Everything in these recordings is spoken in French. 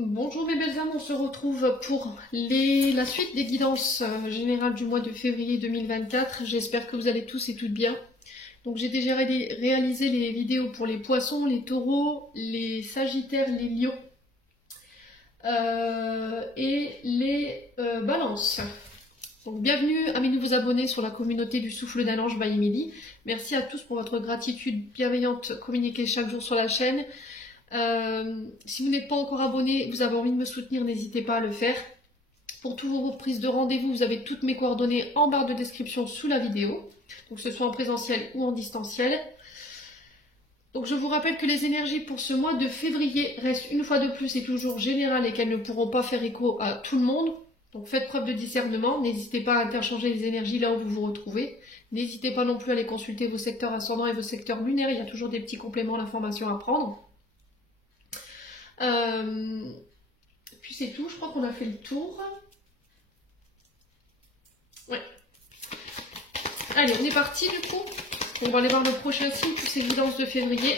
Bonjour mes belles âmes, on se retrouve pour la suite des guidances générales du mois de février 2024. J'espère que vous allez tous et toutes bien. Donc j'ai déjà réalisé les vidéos pour les poissons, les taureaux, les sagittaires, les lions et les balances. Donc bienvenue à mes nouveaux abonnés sur la communauté du souffle d'un ange by Emily. Merci à tous pour votre gratitude bienveillante communiquée chaque jour sur la chaîne. Si vous n'êtes pas encore abonné, vous avez envie de me soutenir, n'hésitez pas à le faire. Pour toutes vos prises de rendez-vous, vous avez toutes mes coordonnées en barre de description sous la vidéo, donc ce soit en présentiel ou en distanciel. Donc je vous rappelle que les énergies pour ce mois de février restent une fois de plus et toujours générales et qu'elles ne pourront pas faire écho à tout le monde. Donc faites preuve de discernement, n'hésitez pas à interchanger les énergies là où vous vous retrouvez. N'hésitez pas non plus à aller consulter vos secteurs ascendants et vos secteurs lunaires, il y a toujours des petits compléments d'informations à prendre. Puis c'est tout, je crois qu'on a fait le tour. Ouais. Allez, on est parti du coup. On va aller voir le prochain signe pour ces guidances de février.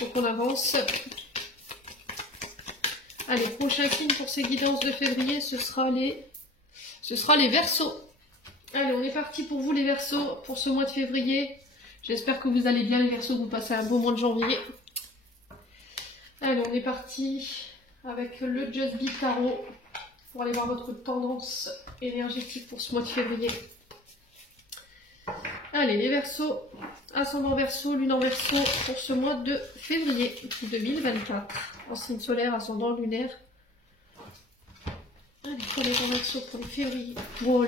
Donc on avance. Allez, prochain signe pour ces guidances de février, ce sera les Verseaux. Allez, on est parti pour vous les Verseaux pour ce mois de février. J'espère que vous allez bien les Verseaux, que vous passez un beau mois de janvier. Allez, on est parti avec le Just Be Tarot pour aller voir votre tendance énergétique pour ce mois de février. Allez, les Verseaux, ascendant Verseau, lune en Verseau pour ce mois de février 2024. En signe solaire, ascendant lunaire. Allez, pour les Verseaux pour le février. Oh,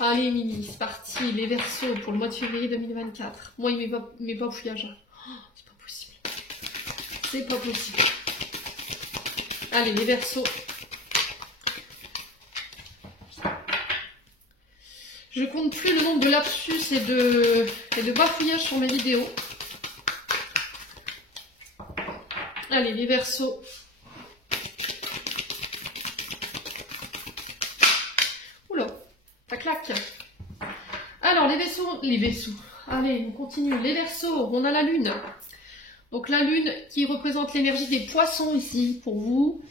allez, Mimi, c'est parti. Les Verseaux pour le mois de février 2024. Moi, il met pas fouillage. Oh, c'est pas possible. C'est pas possible. Allez, les Verseaux. Je compte plus le nombre de lapsus et de bafouillages sur mes vidéos. Allez, les Verseaux. Oula, ça claque. Alors, les vaisseaux. Allez, on continue. Les Verseaux, on a la Lune. Donc la Lune qui représente l'énergie des poissons ici, pour vous.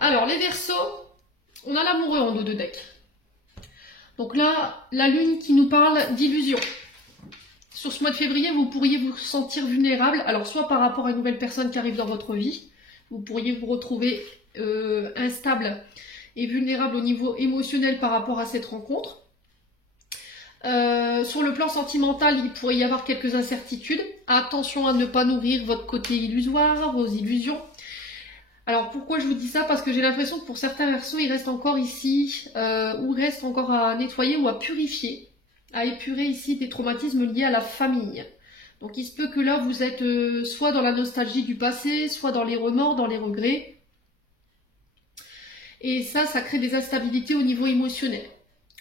Alors, les Verseaux, on a l'amoureux en dos de deck. Donc là, la Lune qui nous parle d'illusion. Sur ce mois de février, vous pourriez vous sentir vulnérable. Alors, soit par rapport à une nouvelle personne qui arrive dans votre vie, vous pourriez vous retrouver instable et vulnérable au niveau émotionnel par rapport à cette rencontre. Sur le plan sentimental, il pourrait y avoir quelques incertitudes. Attention à ne pas nourrir votre côté illusoire, vos illusions. Alors pourquoi je vous dis ça? Parce que j'ai l'impression que pour certains Verseaux, il reste encore ici, ou reste encore à nettoyer ou à purifier, à épurer ici des traumatismes liés à la famille. Donc il se peut que là, vous êtes soit dans la nostalgie du passé, soit dans les remords, dans les regrets. Et ça crée des instabilités au niveau émotionnel.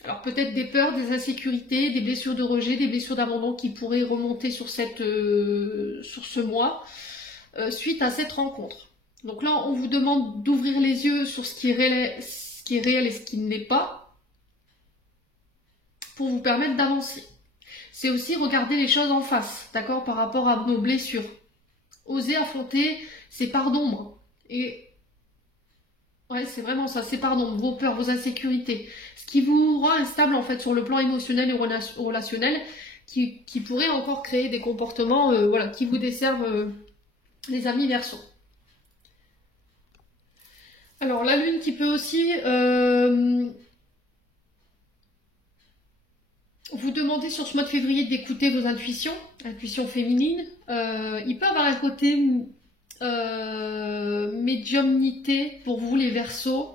Alors peut-être des peurs, des insécurités, des blessures de rejet, des blessures d'abandon qui pourraient remonter sur ce mois suite à cette rencontre. Donc là, on vous demande d'ouvrir les yeux sur ce qui est réel et ce qui ne l'est pas pour vous permettre d'avancer. C'est aussi regarder les choses en face, d'accord, par rapport à nos blessures. Oser affronter ces parts d'ombre. Et ouais, c'est vraiment ça, ces parts d'ombre, vos peurs, vos insécurités. Ce qui vous rend instable en fait sur le plan émotionnel et relationnel, qui pourrait encore créer des comportements voilà, qui vous desservent les amis Verseaux. Alors la Lune qui peut aussi vous demander sur ce mois de février d'écouter vos intuitions, intuitions féminines. Il peut avoir un côté médiumnité pour vous les Verseaux.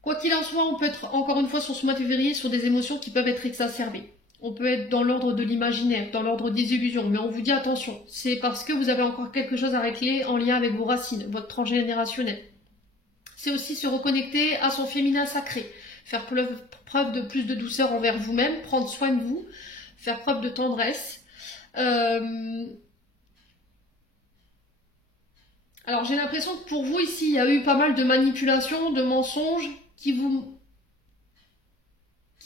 Quoi qu'il en soit, on peut être encore une fois sur ce mois de février sur des émotions qui peuvent être exacerbées. On peut être dans l'ordre de l'imaginaire, dans l'ordre des illusions, mais on vous dit attention, c'est parce que vous avez encore quelque chose à régler en lien avec vos racines, votre transgénérationnel. C'est aussi se reconnecter à son féminin sacré, faire preuve de plus de douceur envers vous-même, prendre soin de vous, faire preuve de tendresse. Alors j'ai l'impression que pour vous ici, il y a eu pas mal de manipulations, de mensonges qui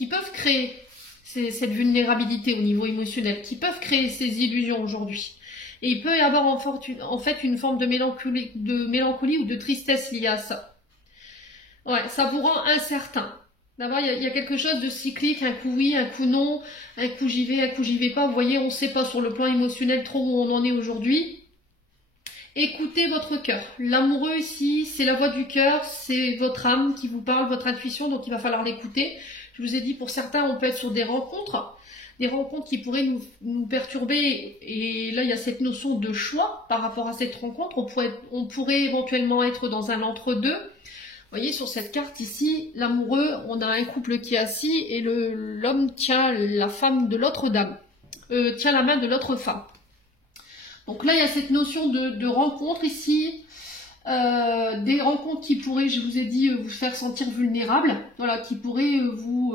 peuvent créer cette vulnérabilité au niveau émotionnel, qui peuvent créer ces illusions aujourd'hui. Et il peut y avoir en fait une forme de mélancolie ou de tristesse liée à ça. Ouais, ça vous rend incertain. D'abord, il y a quelque chose de cyclique, un coup oui, un coup non, un coup j'y vais, un coup j'y vais pas. Vous voyez, on ne sait pas sur le plan émotionnel trop où on en est aujourd'hui. Écoutez votre cœur. L'amoureux ici, c'est la voix du cœur, c'est votre âme qui vous parle, votre intuition, donc il va falloir l'écouter. Je vous ai dit, pour certains, on peut être sur des rencontres qui pourraient nous perturber. Et là, il y a cette notion de choix par rapport à cette rencontre. On pourrait éventuellement être dans un entre-deux. Vous voyez, sur cette carte ici, l'amoureux, on a un couple qui est assis et l'homme tient la femme de l'autre dame, tient la main de l'autre femme. Donc là, il y a cette notion de rencontre ici, des rencontres qui pourraient, je vous ai dit, vous faire sentir vulnérable, voilà, qui pourraient vous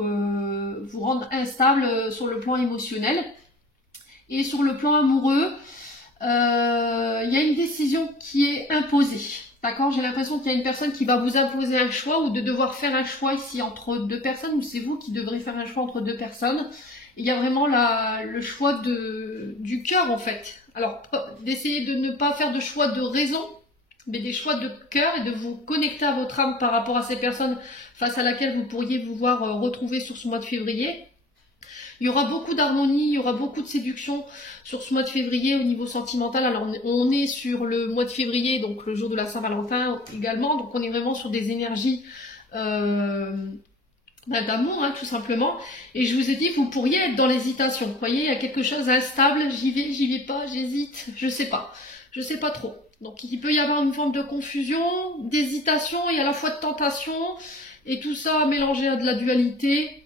rendre instable sur le plan émotionnel. Et sur le plan amoureux, il y a une décision qui est imposée. D'accord, j'ai l'impression qu'il y a une personne qui va vous imposer un choix ou de devoir faire un choix ici entre deux personnes, ou c'est vous qui devrez faire un choix entre deux personnes. Il y a vraiment le choix du cœur en fait. Alors, d'essayer de ne pas faire de choix de raison, mais des choix de cœur et de vous connecter à votre âme par rapport à ces personnes face à laquelle vous pourriez vous voir retrouver sur ce mois de février. Il y aura beaucoup d'harmonie, il y aura beaucoup de séduction sur ce mois de février au niveau sentimental. Alors on est sur le mois de février, donc le jour de la Saint-Valentin également, donc on est vraiment sur des énergies d'amour, hein, tout simplement. Et je vous ai dit, vous pourriez être dans l'hésitation. Vous voyez, il y a quelque chose d'instable, j'y vais pas, j'hésite, je sais pas trop. Donc il peut y avoir une forme de confusion, d'hésitation et à la fois de tentation, et tout ça mélangé à de la dualité.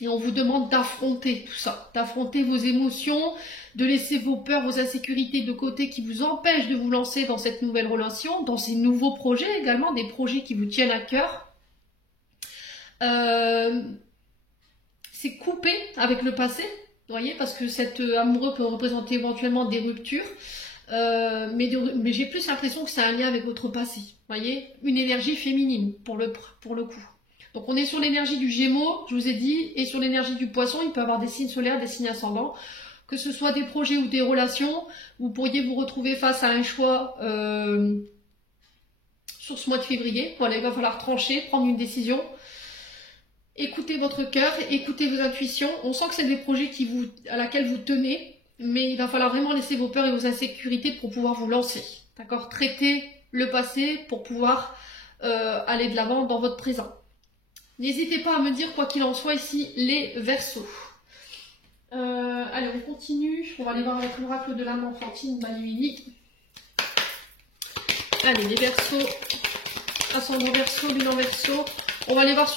Et on vous demande d'affronter tout ça, d'affronter vos émotions, de laisser vos peurs, vos insécurités de côté qui vous empêchent de vous lancer dans cette nouvelle relation, dans ces nouveaux projets également, des projets qui vous tiennent à cœur. C'est couper avec le passé, vous voyez, parce que cet amoureux peut représenter éventuellement des ruptures, mais j'ai plus l'impression que c'est un lien avec votre passé, vous voyez, une énergie féminine pour le coup. Donc on est sur l'énergie du Gémeaux, je vous ai dit, et sur l'énergie du Poisson, il peut y avoir des signes solaires, des signes ascendants, que ce soit des projets ou des relations, vous pourriez vous retrouver face à un choix sur ce mois de février. Voilà, il va falloir trancher, prendre une décision. Écoutez votre cœur, écoutez vos intuitions. On sent que c'est des projets à laquelle vous tenez, mais il va falloir vraiment laisser vos peurs et vos insécurités pour pouvoir vous lancer. D'accord ? Traitez le passé pour pouvoir aller de l'avant dans votre présent. N'hésitez pas à me dire, quoi qu'il en soit, ici, les Verseaux. Allez, on continue. On va aller voir avec l'oracle de l'âme enfantine, Maïmini. Allez, les Verseaux, ascendant Verseau, lune en Verseau. On va aller voir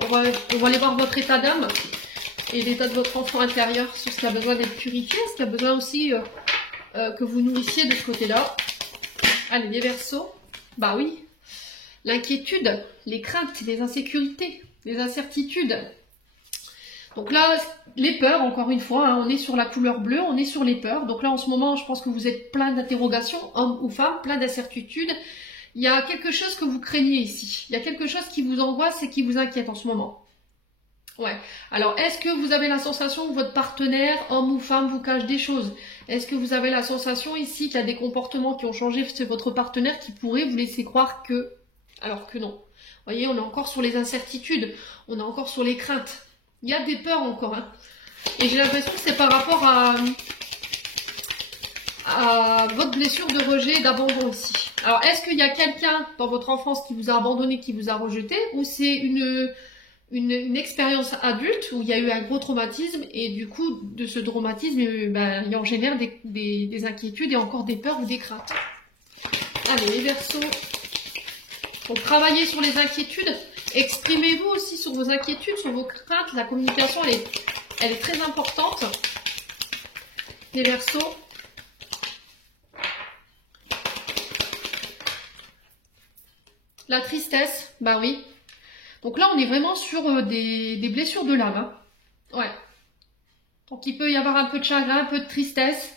on va aller voir votre état d'âme et l'état de votre enfant intérieur, sur ce qui a besoin d'être purifié, ce qui a besoin aussi que vous nourrissiez de ce côté-là. Allez, les Verseaux. Bah oui. L'inquiétude, les craintes, les insécurités, les incertitudes. Donc là, les peurs, encore une fois, hein, on est sur la couleur bleue, on est sur les peurs. Donc là, en ce moment, je pense que vous êtes plein d'interrogations, hommes ou femmes, plein d'incertitudes. Il y a quelque chose que vous craignez ici. Il y a quelque chose qui vous angoisse et qui vous inquiète en ce moment. Ouais. Alors, est-ce que vous avez la sensation que votre partenaire, homme ou femme, vous cache des choses? Est-ce que vous avez la sensation ici qu'il y a des comportements qui ont changé chez votre partenaire qui pourraient vous laisser croire que... Alors que non. Vous voyez, on est encore sur les incertitudes, on est encore sur les craintes. Il y a des peurs encore. Hein. Et j'ai l'impression que c'est par rapport à votre blessure de rejet et d'abandon ici. Alors, est-ce qu'il y a quelqu'un dans votre enfance qui vous a abandonné, qui vous a rejeté, ou c'est une expérience adulte où il y a eu un gros traumatisme et du coup, de ce traumatisme, il en génère des inquiétudes et encore des peurs ou des craintes. Allez, les Verseaux. Donc, travaillez sur les inquiétudes. Exprimez-vous aussi sur vos inquiétudes, sur vos craintes. La communication, elle est très importante. Les Verseaux. La tristesse, bah oui. Donc là, on est vraiment sur des blessures de l'âme. Hein. Ouais. Donc, il peut y avoir un peu de chagrin, un peu de tristesse.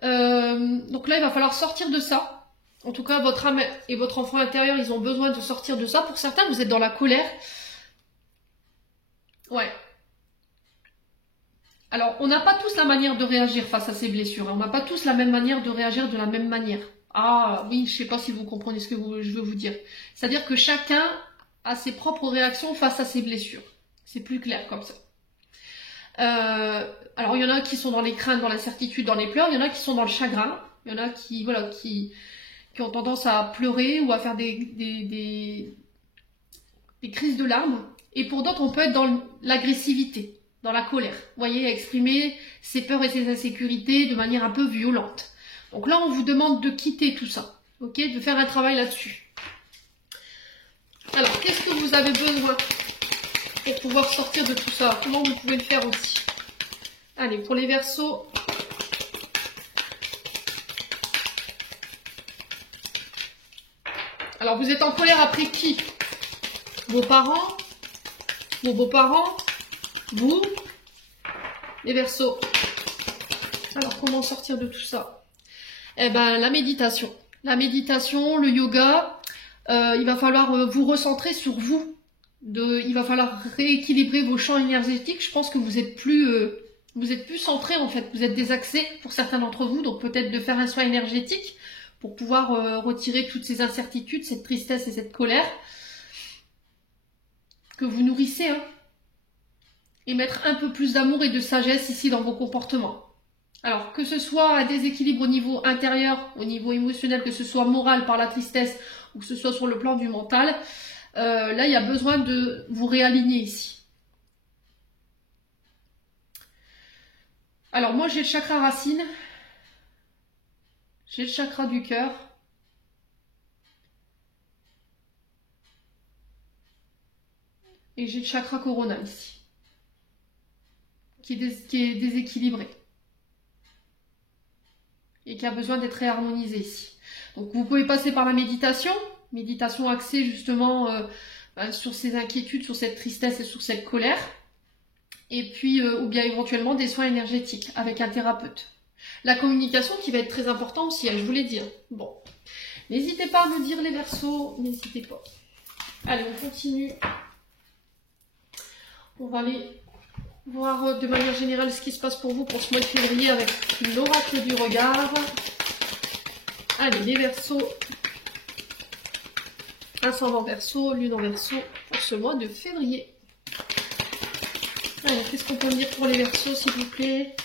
Donc là, il va falloir sortir de ça. En tout cas, votre âme et votre enfant intérieur, ils ont besoin de sortir de ça. Pour certains, vous êtes dans la colère. Ouais. Alors, on n'a pas tous la manière de réagir face à ces blessures. Hein. On n'a pas tous la même manière de réagir de la même manière. Ah oui, je sais pas si vous comprenez ce que je veux vous dire. C'est-à-dire que chacun a ses propres réactions face à ses blessures. C'est plus clair comme ça. Alors, il y en a qui sont dans les craintes, dans l'incertitude, dans les pleurs. Il y en a qui sont dans le chagrin. Il y en a qui, voilà, qui ont tendance à pleurer ou à faire des crises de larmes. Et pour d'autres, on peut être dans l'agressivité, dans la colère. Vous voyez, exprimer ses peurs et ses insécurités de manière un peu violente. Donc là, on vous demande de quitter tout ça, ok, de faire un travail là-dessus. Alors, qu'est-ce que vous avez besoin pour pouvoir sortir de tout ça? Comment vous pouvez le faire aussi? Allez, pour les Verseaux. Alors, vous êtes en colère après qui? Vos parents? Vos beaux-parents? Vous? Les Verseaux. Alors, comment sortir de tout ça? Eh ben, la méditation. La méditation, le yoga, il va falloir vous recentrer sur vous. Il va falloir rééquilibrer vos champs énergétiques. Je pense que vous êtes plus centré en fait. Vous êtes désaxé pour certains d'entre vous. Donc peut-être de faire un soin énergétique pour pouvoir retirer toutes ces incertitudes, cette tristesse et cette colère que vous nourrissez. Hein, et mettre un peu plus d'amour et de sagesse ici dans vos comportements. Alors, que ce soit un déséquilibre au niveau intérieur, au niveau émotionnel, que ce soit moral par la tristesse, ou que ce soit sur le plan du mental, là, il y a besoin de vous réaligner ici. Alors, moi, j'ai le chakra racine, j'ai le chakra du cœur, et j'ai le chakra corona ici, qui est déséquilibré. Et qui a besoin d'être réharmonisé ici. Donc vous pouvez passer par la méditation axée justement sur ces inquiétudes, sur cette tristesse et sur cette colère, et puis ou bien éventuellement des soins énergétiques avec un thérapeute. La communication qui va être très importante aussi, je vous l'ai dit. Bon, n'hésitez pas à me dire les Verseaux, n'hésitez pas. Allez, on continue. On va aller voir de manière générale ce qui se passe pour vous pour ce mois de février avec l'oracle du regard. Allez, les Verseaux. Ascendant Verseau, lune en Verseau pour ce mois de février. Alors, qu'est-ce qu'on peut me dire pour les Verseaux, s'il vous plaît?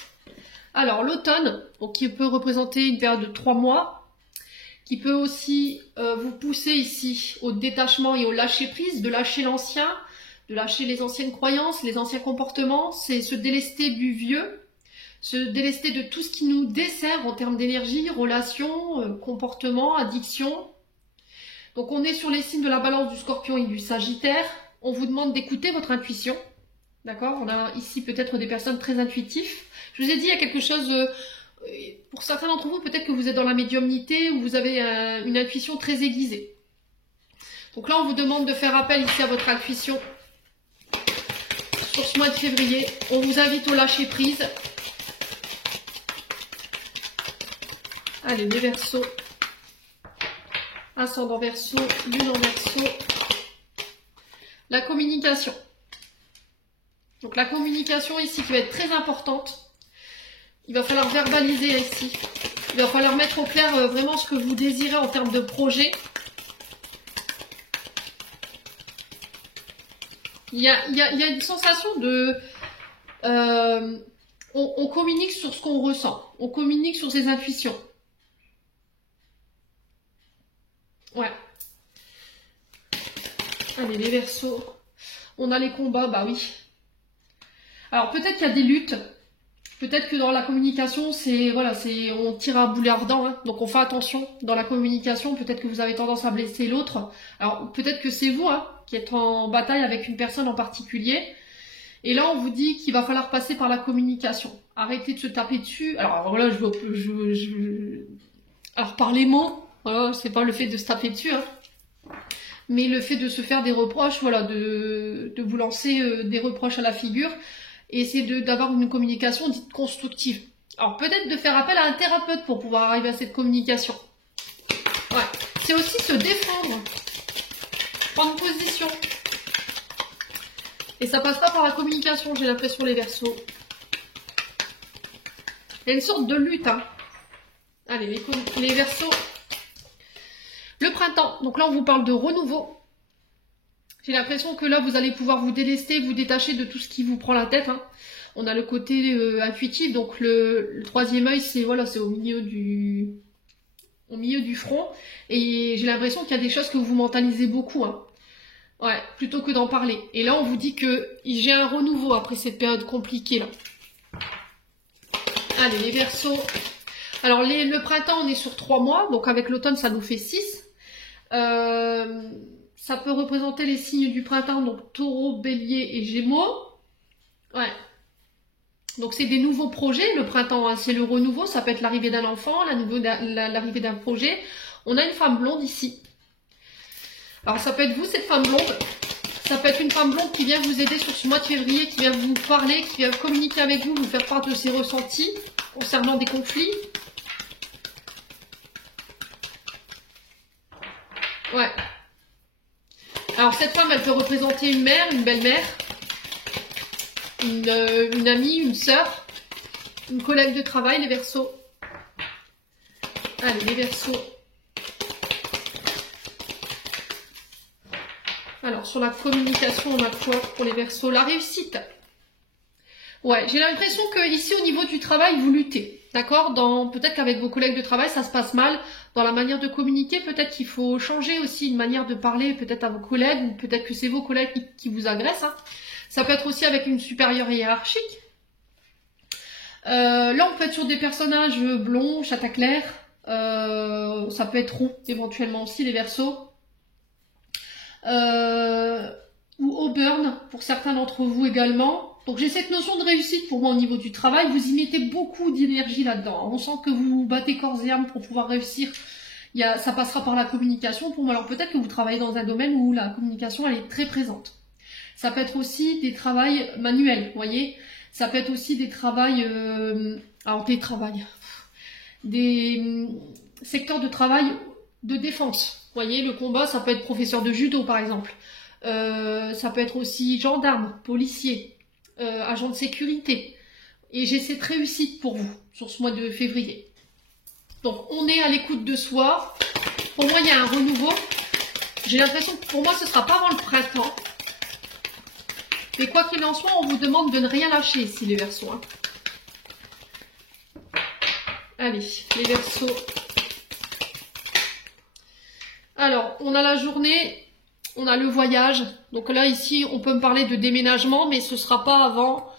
Alors, l'automne, qui peut représenter une période de 3 mois, qui peut aussi vous pousser ici au détachement et au lâcher-prise, de lâcher l'ancien, de lâcher les anciennes croyances, les anciens comportements, c'est se délester du vieux, se délester de tout ce qui nous dessert en termes d'énergie, relations, comportements, addictions. Donc on est sur les signes de la Balance, du Scorpion et du Sagittaire. On vous demande d'écouter votre intuition. D'accord? On a ici peut-être des personnes très intuitives. Je vous ai dit, il y a quelque chose, pour certains d'entre vous, peut-être que vous êtes dans la médiumnité ou vous avez une intuition très aiguisée. Donc là, on vous demande de faire appel ici à votre intuition. Sur ce mois de février, on vous invite au lâcher prise. Allez, les Verseaux. Ascendant Verseau, lune en Verseau. La communication. Donc la communication ici qui va être très importante. Il va falloir verbaliser ici. Il va falloir mettre au clair vraiment ce que vous désirez en termes de projet. Il y a une sensation de... on communique sur ce qu'on ressent. On communique sur ses intuitions. Ouais. Allez, les Verseaux. On a les combats, bah oui. Alors peut-être qu'il y a des luttes. Peut-être que dans la communication, on tire à boulet ardent, hein, donc on fait attention dans la communication. Peut-être que vous avez tendance à blesser l'autre. Alors peut-être que c'est vous qui êtes en bataille avec une personne en particulier. Et là, on vous dit qu'il va falloir passer par la communication. Arrêtez de se taper dessus. Alors voilà, alors par les mots, voilà, c'est pas le fait de se taper dessus, hein, mais le fait de se faire des reproches, voilà, de vous lancer des reproches à la figure. Et essayer d'avoir une communication dite constructive. Alors peut-être de faire appel à un thérapeute pour pouvoir arriver à cette communication. Ouais. C'est aussi se défendre. Prendre position. Et ça passe pas par la communication, j'ai l'impression, les Verseaux. Il y a une sorte de lutte. Hein. Allez, les Verseaux. Le printemps. Donc là, on vous parle de renouveau. J'ai l'impression que là, vous allez pouvoir vous délester, vous détacher de tout ce qui vous prend la tête. Hein. On a le côté intuitif. Donc le troisième œil, c'est voilà, c'est au milieu du front. Et j'ai l'impression qu'il y a des choses que vous mentalisez beaucoup. Hein. Ouais, plutôt que d'en parler. Et là, on vous dit que j'ai un renouveau après cette période compliquée là. Allez, les Verseaux. Alors, le printemps, on est sur 3 mois. Donc, avec l'automne, ça nous fait 6. Ça peut représenter les signes du printemps. Donc, Taureau, Bélier et Gémeaux. Ouais. Donc, c'est des nouveaux projets. Le printemps, hein, c'est le renouveau. Ça peut être l'arrivée d'un enfant, l'arrivée d'un projet. On a une femme blonde ici. Alors, ça peut être vous, cette femme blonde. Ça peut être une femme blonde qui vient vous aider sur ce mois de février, qui vient vous parler, qui vient communiquer avec vous, vous faire part de ses ressentis concernant des conflits. Ouais. Alors, cette femme, elle peut représenter une mère, une belle-mère, une amie, une sœur, une collègue de travail, les Verseaux. Allez, les Verseaux. Alors, sur la communication, on a quoi pour les Verseaux? La réussite. Ouais, j'ai l'impression que ici, au niveau du travail, vous luttez. D'accord? Peut-être qu'avec vos collègues de travail, ça se passe mal. Dans la manière de communiquer, peut-être qu'il faut changer aussi une manière de parler, peut-être à vos collègues, ou peut-être que c'est vos collègues qui vous agressent. Hein. Ça peut être aussi avec une supérieure hiérarchique. Là, on peut être sur des personnages blonds, châtain clair. Ça peut être roux, éventuellement aussi, les Verseaux. Ou auburn pour certains d'entre vous également. Donc j'ai cette notion de réussite pour moi au niveau du travail. Vous y mettez beaucoup d'énergie là-dedans. On sent que vous vous battez corps et âme pour pouvoir réussir. Ça passera par la communication pour moi. Alors peut-être que vous travaillez dans un domaine où la communication elle est très présente. Ça peut être aussi des travails manuels, vous voyez. Ça peut être aussi des travails télétravail. Des secteurs de travail de défense. Vous voyez, le combat, ça peut être professeur de judo, par exemple. Ça peut être aussi gendarme, policier, agent de sécurité. Et j'ai cette réussite pour vous sur ce mois de février. Donc, on est à l'écoute de soi. Pour moi, il y a un renouveau. J'ai l'impression que pour moi, ce ne sera pas avant le printemps. Mais quoi qu'il en soit, on vous demande de ne rien lâcher ici, les Verseaux. Hein. Allez, les Verseaux. Alors, on a la journée, on a le voyage. Donc là, ici, on peut me parler de déménagement, mais ce ne sera pas avant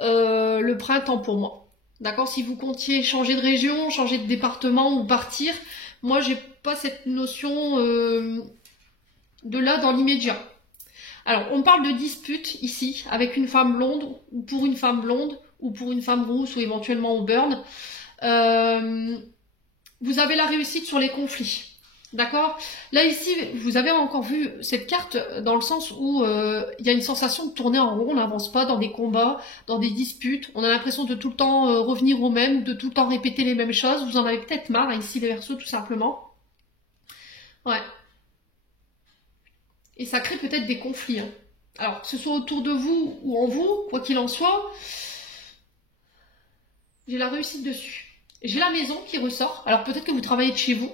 le printemps pour moi. D'accord? Si vous comptiez changer de région, changer de département ou partir, moi, j'ai pas cette notion de là dans l'immédiat. Alors, on parle de dispute ici, avec une femme blonde, ou pour une femme blonde, ou pour une femme rousse, ou éventuellement au burn. Vous avez la réussite sur les conflits. D'accord? Là, ici, vous avez encore vu cette carte dans le sens où il y a une sensation de tourner en rond, on n'avance pas dans des combats, dans des disputes. On a l'impression de tout le temps revenir au même, de tout le temps répéter les mêmes choses. Vous en avez peut-être marre, ici, les Verseaux, tout simplement. Ouais. Et ça crée peut-être des conflits. Hein. Alors, que ce soit autour de vous ou en vous, quoi qu'il en soit, j'ai la réussite dessus. J'ai la maison qui ressort. Alors, peut-être que vous travaillez de chez vous.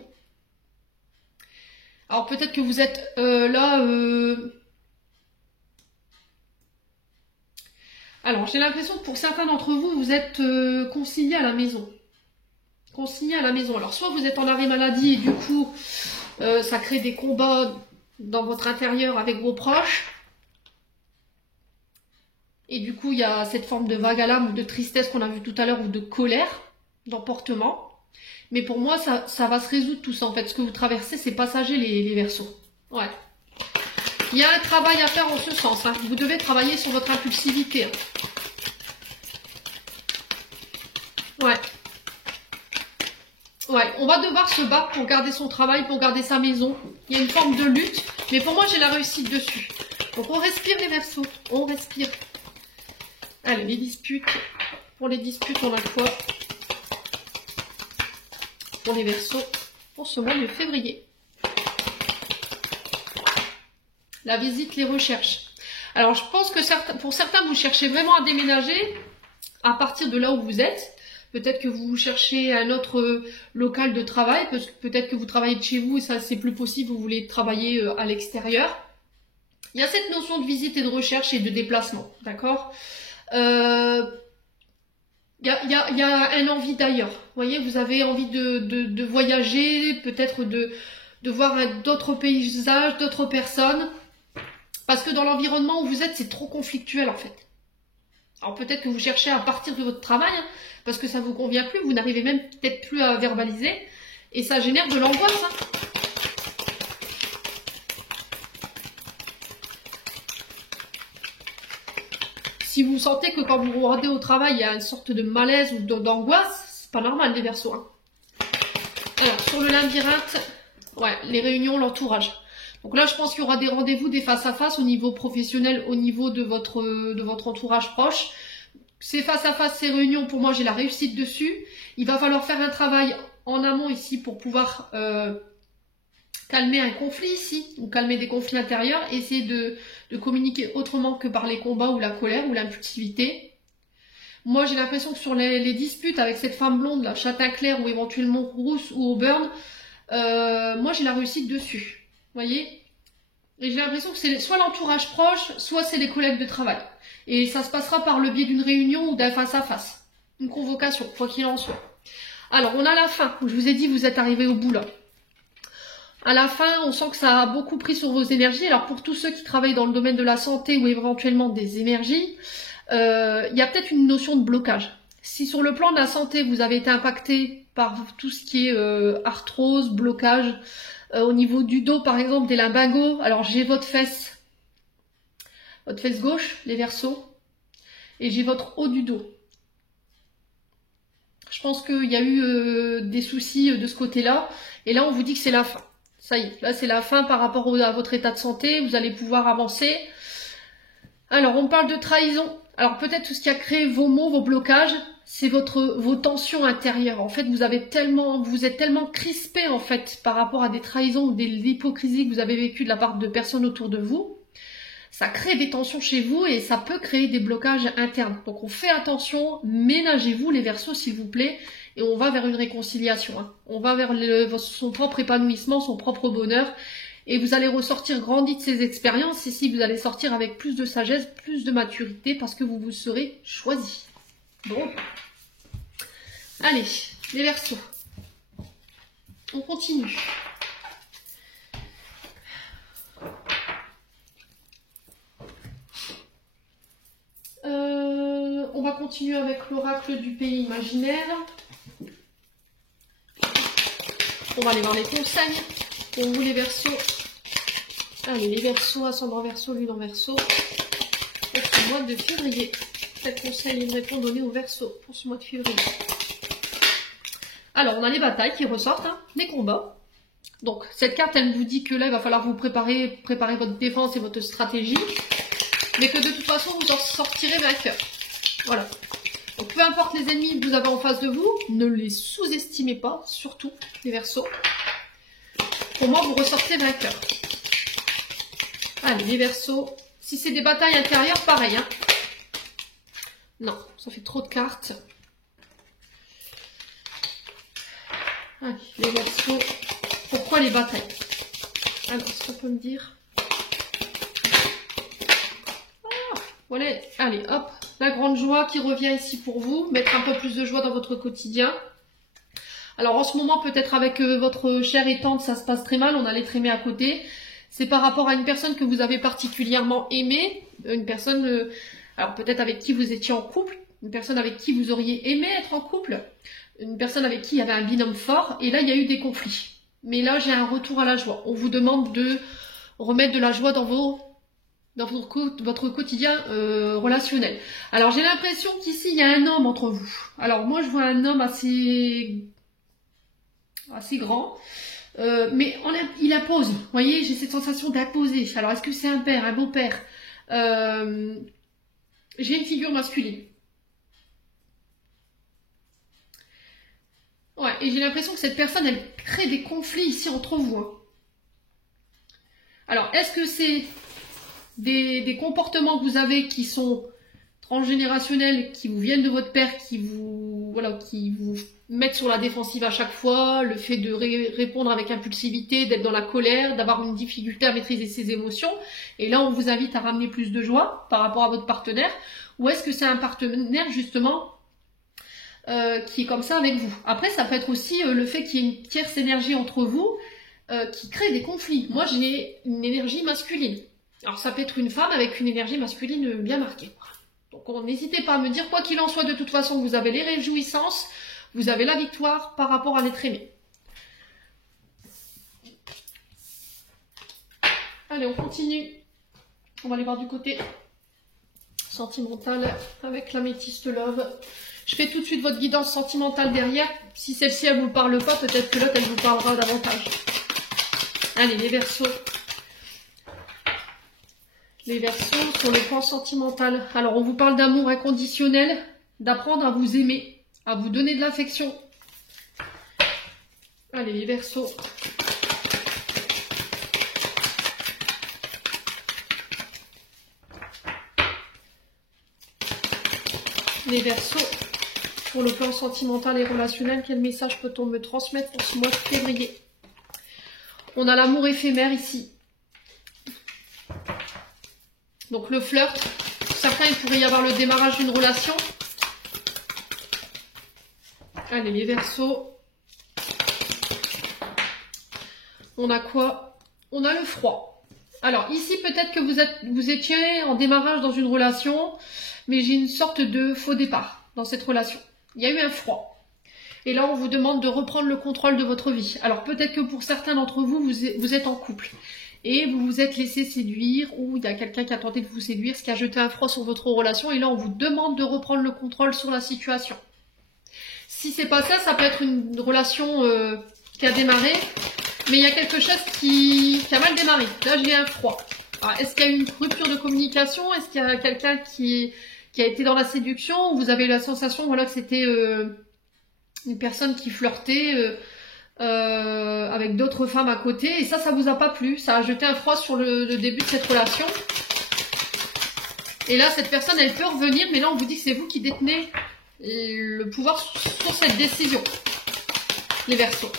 Alors peut-être que vous êtes là... Alors j'ai l'impression que pour certains d'entre vous, vous êtes consignés à la maison. Consignés à la maison. Alors soit vous êtes en arrêt maladie et du coup ça crée des combats dans votre intérieur avec vos proches. Et du coup il y a cette forme de vague à l'âme ou de tristesse qu'on a vu tout à l'heure ou de colère, d'emportement. Mais pour moi, ça va se résoudre tout ça. En fait, ce que vous traversez, c'est passager, les Verseaux. Ouais. Il y a un travail à faire en ce sens. Hein. Vous devez travailler sur votre impulsivité. Hein. Ouais. Ouais, on va devoir se battre pour garder son travail, pour garder sa maison. Il y a une forme de lutte. Mais pour moi, j'ai la réussite dessus. Donc, on respire, les Verseaux. On respire. Allez, les disputes. Pour les disputes, on a quoi ? Pour les Verseaux pour ce mois de février. La visite, les recherches. Alors, je pense que pour certains, vous cherchez vraiment à déménager à partir de là où vous êtes. Peut-être que vous cherchez un autre local de travail, parce que peut-être que vous travaillez de chez vous et ça c'est plus possible, vous voulez travailler à l'extérieur. Il y a cette notion de visite et de recherche et de déplacement, d'accord. Il y a un envie d'ailleurs. Vous voyez, vous avez envie de voyager, peut-être de voir d'autres paysages, d'autres personnes. Parce que dans l'environnement où vous êtes, c'est trop conflictuel en fait. Alors peut-être que vous cherchez à partir de votre travail, hein, parce que ça vous convient plus, vous n'arrivez même peut-être plus à verbaliser. Et ça génère de l'angoisse. Hein. Si vous sentez que quand vous vous rendez au travail, il y a une sorte de malaise ou d'angoisse, c'est pas normal les Verseaux. Hein. Alors, sur le labyrinthe, ouais, les réunions, l'entourage. Donc là, je pense qu'il y aura des rendez-vous, des face-à-face au niveau professionnel, au niveau de votre entourage proche. Ces face-à-face, ces réunions, pour moi, j'ai la réussite dessus. Il va falloir faire un travail en amont ici pour pouvoir calmer un conflit ici, ou calmer des conflits intérieurs, essayer de communiquer autrement que par les combats ou la colère ou l'impulsivité. Moi, j'ai l'impression que sur les disputes avec cette femme blonde, là, châtain clair ou éventuellement rousse ou au burn, moi, j'ai la réussite dessus. Vous voyez? Et j'ai l'impression que c'est soit l'entourage proche, soit c'est les collègues de travail. Et ça se passera par le biais d'une réunion ou d'un face-à-face. Une convocation, quoi qu'il en soit. Alors, on a la fin. Je vous ai dit, vous êtes arrivé au bout, là. À la fin, on sent que ça a beaucoup pris sur vos énergies. Alors, pour tous ceux qui travaillent dans le domaine de la santé ou éventuellement des énergies, il y a peut-être une notion de blocage. Si sur le plan de la santé, vous avez été impacté par tout ce qui est arthrose, blocage, au niveau du dos, par exemple, des lumbagos. Alors, j'ai votre fesse gauche, les Verseaux, et j'ai votre haut du dos. Je pense qu'il y a eu des soucis de ce côté-là, et là, on vous dit que c'est la fin. Ça y est, là, c'est la fin par rapport à votre état de santé, vous allez pouvoir avancer. Alors, on parle de trahison. Alors, peut-être tout ce qui a créé vos maux, vos blocages, c'est vos tensions intérieures. En fait, vous êtes tellement crispé, en fait, par rapport à des trahisons ou des hypocrisies que vous avez vécues de la part de personnes autour de vous. Ça crée des tensions chez vous et ça peut créer des blocages internes. Donc, on fait attention, ménagez-vous les Verseaux, s'il vous plaît, et on va vers une réconciliation. Hein. On va vers son propre épanouissement, son propre bonheur. Et vous allez ressortir grandi de ces expériences. Ici, vous allez sortir avec plus de sagesse, plus de maturité, parce que vous vous serez choisi. Bon. Allez, les Verseaux. On continue. On va continuer avec l'oracle du pays imaginaire. On va aller voir les conseils pour vous les Verseaux. Allez, les Verseaux, ascendant Verseau, lune en Verseau. Pour ce mois de février. Quel conseil et une réponse donnée aux Verseaux pour ce mois de février. Alors, on a les batailles qui ressortent, hein, les combats. Donc, cette carte, elle vous dit que là, il va falloir vous préparer votre défense et votre stratégie. Mais que de toute façon, vous en sortirez vainqueur. Voilà. Donc, peu importe les ennemis que vous avez en face de vous, ne les sous-estimez pas, surtout les Verseaux. Pour moi, vous ressortez vainqueur. Allez, les Verseaux. Si c'est des batailles intérieures, pareil. Hein. Non, ça fait trop de cartes. Allez, les Verseaux. Pourquoi les batailles? Alors, est-ce qu'on peut me dire? Voilà, allez, hop, la grande joie qui revient ici pour vous, mettre un peu plus de joie dans votre quotidien. Alors en ce moment, peut-être avec votre chère et tante, ça se passe très mal, on a les trémés à côté. C'est par rapport à une personne que vous avez particulièrement aimée, une personne, alors peut-être avec qui vous étiez en couple, une personne avec qui vous auriez aimé être en couple, une personne avec qui il y avait un binôme fort, et là il y a eu des conflits. Mais là j'ai un retour à la joie. On vous demande de remettre de la joie dans votre quotidien relationnel. Alors j'ai l'impression qu'ici il y a un homme entre vous. Alors moi je vois un homme assez grand, mais il impose. Vous voyez, j'ai cette sensation d'imposer. Alors est-ce que c'est un père, un beau-père? J'ai une figure masculine. Ouais, et j'ai l'impression que cette personne, elle crée des conflits ici entre vous. Hein. Alors, est-ce que c'est des comportements que vous avez qui sont transgénérationnels, qui vous viennent de votre père, qui vous voilà, qui vous mettent sur la défensive à chaque fois, le fait de répondre avec impulsivité, d'être dans la colère, d'avoir une difficulté à maîtriser ses émotions. Et là, on vous invite à ramener plus de joie par rapport à votre partenaire. Ou est-ce que c'est un partenaire justement qui est comme ça avec vous? Après, ça peut être aussi le fait qu'il y ait une tierce énergie entre vous qui crée des conflits. Moi, j'ai une énergie masculine. Alors, ça peut être une femme avec une énergie masculine bien marquée. Donc, n'hésitez pas à me dire, quoi qu'il en soit, de toute façon, vous avez les réjouissances, vous avez la victoire par rapport à l'être aimé. Allez, on continue. On va aller voir du côté sentimental avec l'améthyste love. Je fais tout de suite votre guidance sentimentale derrière. Si celle-ci, elle ne vous parle pas, peut-être que l'autre, elle vous parlera davantage. Allez, les Verseaux. Les Verseaux sur le plan sentimental. Alors, on vous parle d'amour inconditionnel, d'apprendre à vous aimer, à vous donner de l'affection. Allez, les Verseaux. Les Verseaux, pour le plan sentimental et relationnel, quel message peut-on me transmettre pour ce mois de février? On a l'amour éphémère ici. Donc le flirt, certains, il pourrait y avoir le démarrage d'une relation. Allez, les Verseaux. On a quoi? On a le froid. Alors ici, peut-être que vous étiez en démarrage dans une relation, mais j'ai une sorte de faux départ dans cette relation. Il y a eu un froid. Et là, on vous demande de reprendre le contrôle de votre vie. Alors peut-être que pour certains d'entre vous, vous êtes en couple. Et vous vous êtes laissé séduire, ou il y a quelqu'un qui a tenté de vous séduire, ce qui a jeté un froid sur votre relation, et là on vous demande de reprendre le contrôle sur la situation. Si c'est pas ça, ça peut être une relation qui a démarré, mais il y a quelque chose qui a mal démarré. Là j'ai un froid. Est-ce qu'il y a eu une rupture de communication? Est-ce qu'il y a quelqu'un qui a été dans la séduction? Ou vous avez la sensation, voilà, que c'était une personne qui flirtait avec d'autres femmes à côté, et ça vous a pas plu, ça a jeté un froid sur le début de cette relation. Et là, cette personne, elle peut revenir, mais là, on vous dit que c'est vous qui détenez le pouvoir sur cette décision. Les Verseaux.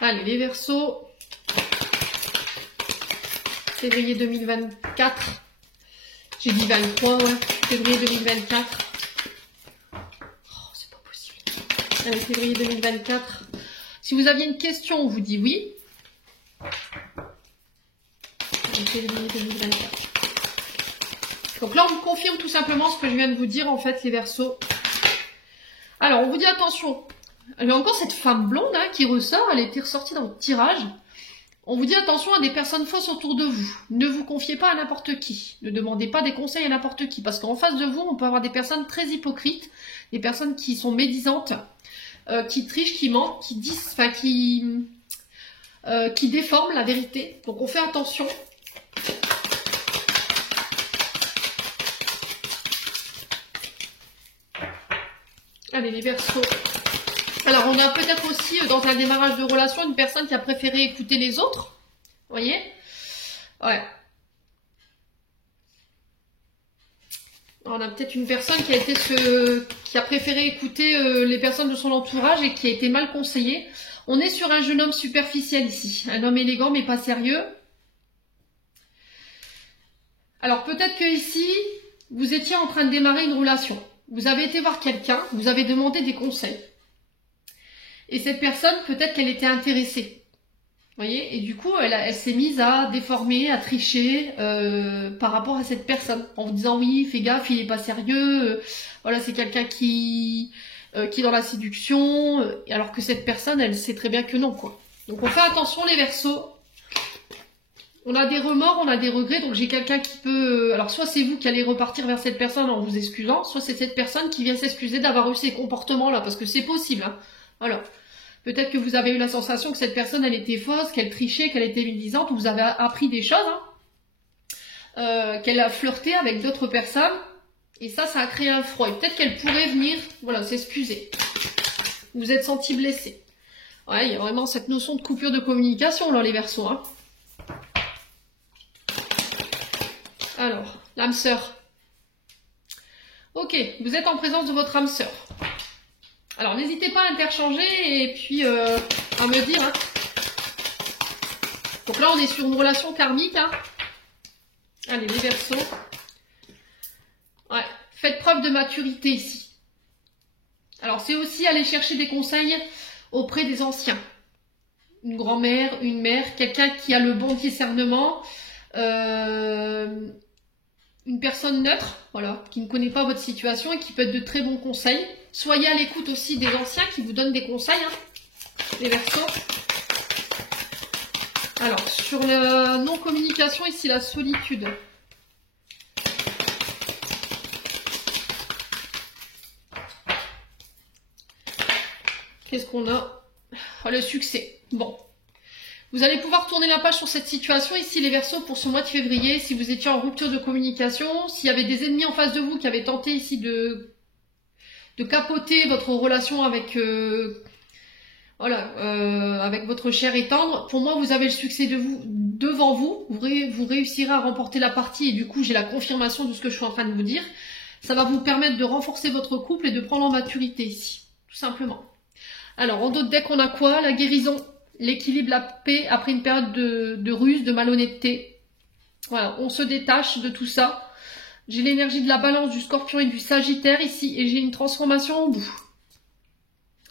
Allez, les Verseaux. Février 2024. J'ai dit 23, ouais. Février 2024. Allez, février 2024. Si vous aviez une question, on vous dit oui. Allez, février 2024. Donc là, on vous confirme tout simplement ce que je viens de vous dire, en fait, les Verseaux. Alors, on vous dit attention. Il y a encore cette femme blonde hein, qui ressort. Elle a été ressortie dans le tirage. On vous dit attention à des personnes fausses autour de vous. Ne vous confiez pas à n'importe qui. Ne demandez pas des conseils à n'importe qui. Parce qu'en face de vous, on peut avoir des personnes très hypocrites. Des personnes qui sont médisantes. Qui trichent, qui mentent, qui disent, enfin qui déforment la vérité. Donc on fait attention. Allez, les Verseaux. Alors on a peut-être aussi dans un démarrage de relation une personne qui a préféré écouter les autres. Vous voyez? Ouais. On a peut-être une personne qui a préféré écouter les personnes de son entourage et qui a été mal conseillée. On est sur un jeune homme superficiel ici. Un homme élégant mais pas sérieux. Alors peut-être que ici, vous étiez en train de démarrer une relation. Vous avez été voir quelqu'un, vous avez demandé des conseils. Et cette personne, peut-être qu'elle était intéressée. Vous voyez, et du coup, elle s'est mise à déformer, à tricher par rapport à cette personne, en vous disant oui, fais gaffe, il est pas sérieux, voilà, c'est quelqu'un qui est dans la séduction, alors que cette personne, elle sait très bien que non, quoi. Donc on fait attention les Verseaux. On a des remords, on a des regrets, donc j'ai quelqu'un qui peut... alors soit c'est vous qui allez repartir vers cette personne en vous excusant, soit c'est cette personne qui vient s'excuser d'avoir eu ces comportements-là, parce que c'est possible, hein. Voilà. Peut-être que vous avez eu la sensation que cette personne, elle était fausse, qu'elle trichait, qu'elle était médisante, ou vous avez appris des choses, hein, qu'elle a flirté avec d'autres personnes, et ça a créé un froid. Et peut-être qu'elle pourrait venir, voilà, s'excuser. Vous vous êtes senti blessé. Ouais, il y a vraiment cette notion de coupure de communication, là, les Verseaux, hein. Alors, l'âme sœur. Ok, vous êtes en présence de votre âme sœur. Alors n'hésitez pas à interchanger et puis à me dire. Hein. Donc là on est sur une relation karmique. Hein. Allez les Verseaux. Ouais, faites preuve de maturité ici. Alors c'est aussi aller chercher des conseils auprès des anciens. Une grand-mère, une mère, quelqu'un qui a le bon discernement, une personne neutre, voilà, qui ne connaît pas votre situation et qui peut être de très bons conseils. Soyez à l'écoute aussi des anciens qui vous donnent des conseils, hein, les Verseaux. Alors, sur la non-communication, ici, la solitude. Qu'est-ce qu'on a? Oh, le succès. Bon. Vous allez pouvoir tourner la page sur cette situation ici, les Verseaux, pour ce mois de février. Si vous étiez en rupture de communication, s'il y avait des ennemis en face de vous qui avaient tenté ici de capoter votre relation avec, avec votre cher et tendre, pour moi, vous avez le succès devant vous. Vous réussirez à remporter la partie et du coup, j'ai la confirmation de ce que je suis en train de vous dire. Ça va vous permettre de renforcer votre couple et de prendre en maturité ici, tout simplement. Alors, en d'autres decks, on a quoi? La guérison, l'équilibre, la paix, après une période de ruse, de malhonnêteté. Voilà, on se détache de tout ça. J'ai l'énergie de la balance, du scorpion et du sagittaire ici, et j'ai une transformation en bout.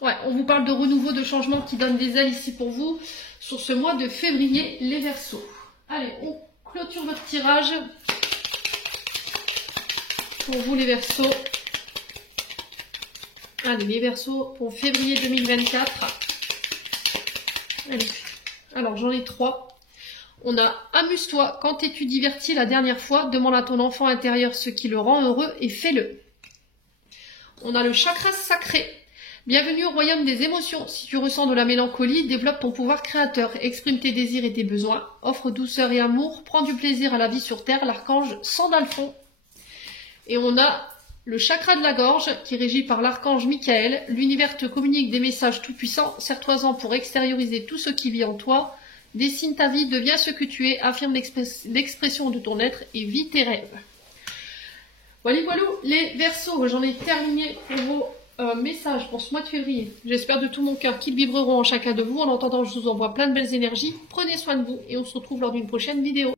Ouais, on vous parle de renouveau, de changement qui donne des ailes ici pour vous, sur ce mois de février, les Verseaux. Allez, on clôture votre tirage. Pour vous, les Verseaux. Allez, les Verseaux pour février 2024. Allez. Alors, j'en ai 3. On a « Amuse-toi, quand t'es-tu diverti la dernière fois, demande à ton enfant intérieur ce qui le rend heureux et fais-le. » On a le chakra sacré. « Bienvenue au royaume des émotions. Si tu ressens de la mélancolie, développe ton pouvoir créateur, exprime tes désirs et tes besoins, offre douceur et amour, prends du plaisir à la vie sur terre, l'archange Sandalphon. » Et on a le chakra de la gorge, qui est régi par l'archange Michael. L'univers te communique des messages tout-puissants. Serre-toi-en pour extérioriser tout ce qui vit en toi. Dessine ta vie, deviens ce que tu es, affirme l'expression de ton être et vis tes rêves. Voilà, les Verseaux, j'en ai terminé pour vos messages pour ce mois de février. J'espère de tout mon cœur qu'ils vibreront en chacun de vous. En attendant, je vous envoie plein de belles énergies. Prenez soin de vous et on se retrouve lors d'une prochaine vidéo.